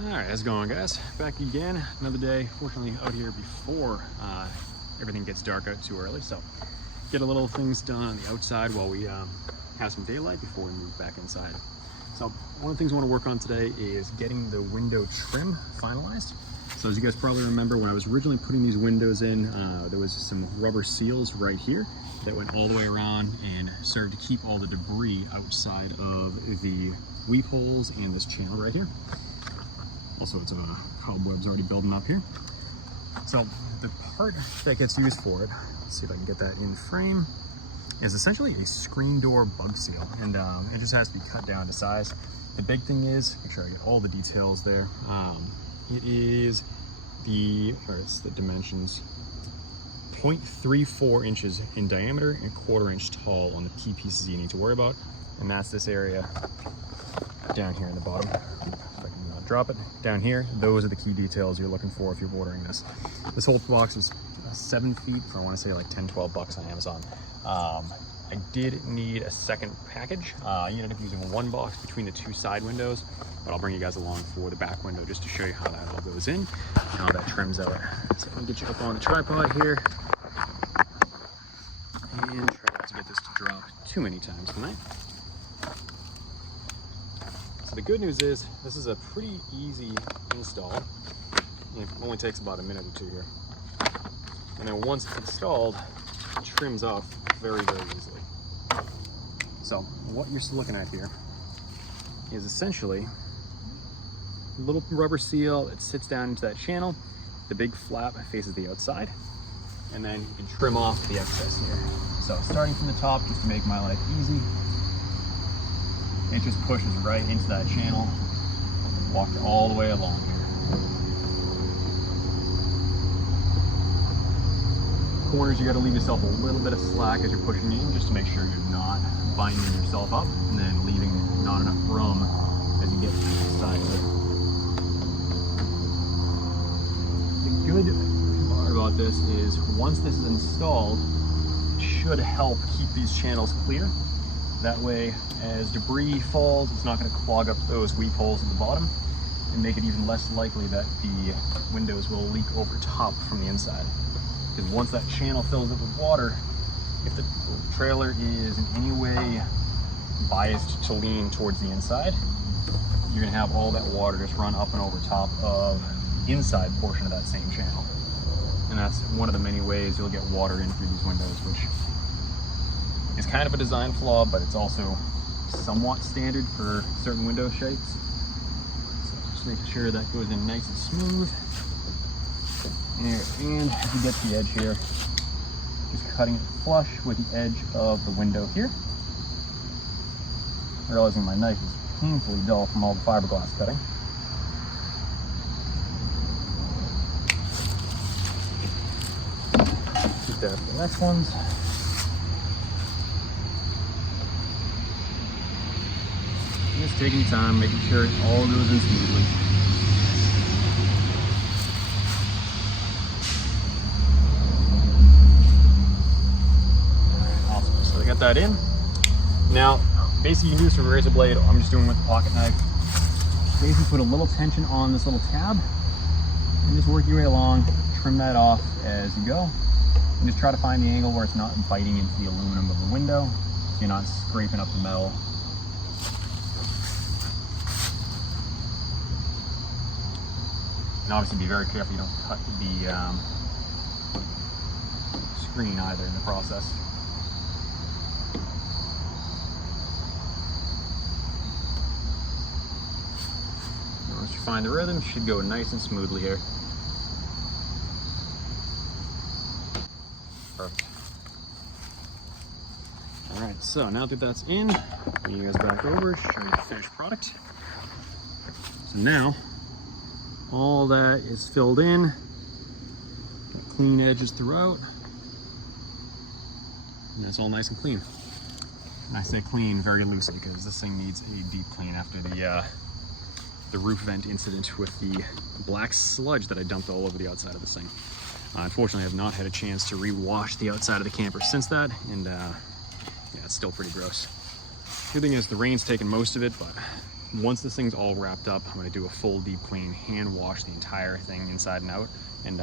Alright, how's it going, guys? Back again, another day. Fortunately out here before everything gets dark out too early, so get a little things done on the outside while we have some daylight before we move back inside. So one of the things I want to work on today is getting the window trim finalized. So as you guys probably remember, when I was originally putting these windows in, there was some rubber seals right here that went all the way around and served to keep all the debris outside of the weep holes and this channel right here. Also, it's cobwebs already building up here. So the part that gets used for it, let's see if I can get that in frame, is essentially a screen door bug seal, and it just has to be cut down to size. The big thing is, make sure I get all the details there. It is the dimensions, 0.34 inches in diameter and 1/4 inch tall on the key pieces you need to worry about, and that's this area down here in the bottom. If I can not drop it down here, those are the key details you're looking for if you're ordering this. This whole box is 7 feet for, I want to say, like 10-12 bucks on Amazon. I did need a second package. I ended up using one box between the two side windows, but I'll bring you guys along for the back window just to show you how that all goes in and how that trims out. So let me get you up on the tripod here and try not to get this to drop too many times tonight. So the good news is this is a pretty easy install. It only takes about a minute or two here. And then once it's installed, it trims off very, very easily. So what you're looking at here is essentially a little rubber seal that sits down into that channel. The big flap faces the outside, and then you can trim off the excess here. So starting from the top, just to make my life easy, it just pushes right into that channel, walked all the way along here. Corners, you got to leave yourself a little bit of slack as you're pushing in, just to make sure you're not binding yourself up and then leaving not enough room as you get to the side of it. The good part about this is once this is installed, it should help keep these channels clear. That way, as debris falls, it's not going to clog up those weep holes at the bottom and make it even less likely that the windows will leak over top from the inside. Because once that channel fills up with water, if the trailer is in any way biased to lean towards the inside, you're going to have all that water just run up and over top of the inside portion of that same channel. And that's one of the many ways you'll get water in through these windows, which is kind of a design flaw, but it's also somewhat standard for certain window shapes. So just making sure that goes in nice and smooth. And as you get to the edge here, just cutting it flush with the edge of the window here. Realizing my knife is painfully dull from all the fiberglass cutting. Keep that for the next ones. Just taking your time, making sure it all goes in smoothly. Awesome, so I got that in. Now, basically you can do this with a razor blade. I'm just doing it with a pocket knife. Basically put a little tension on this little tab and just work your way along, trim that off as you go. And just try to find the angle where it's not biting into the aluminum of the window, so you're not scraping up the metal. And obviously be very careful you don't cut the screen either in the process. And once you find the rhythm, it should go nice and smoothly here. Perfect. Alright, so now that that's in, bring you guys back over, show you the finished product. So now, all that is filled in, clean edges throughout, and it's all nice and clean. And I say clean very loosely because this thing needs a deep clean after the roof vent incident with the black sludge that I dumped all over the outside of this thing. Unfortunately, I've not had a chance to re-wash the outside of the camper since that, and yeah, it's still pretty gross. Good thing is the rain's taken most of it, but once this thing's all wrapped up, I'm going to do a full deep clean, hand wash the entire thing inside and out, and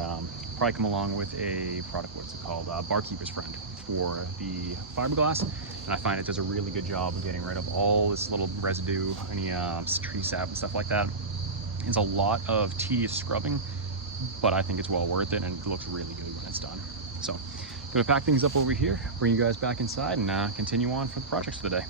probably come along with a product, what's it called, Barkeeper's Friend, for the fiberglass. And I find it does a really good job of getting rid of all this little residue, any tree sap and stuff like that. It's a lot of tedious scrubbing, but I think it's well worth it, and it looks really good when it's done. So I'm gonna pack things up over here, bring you guys back inside, and continue on for the projects for the day.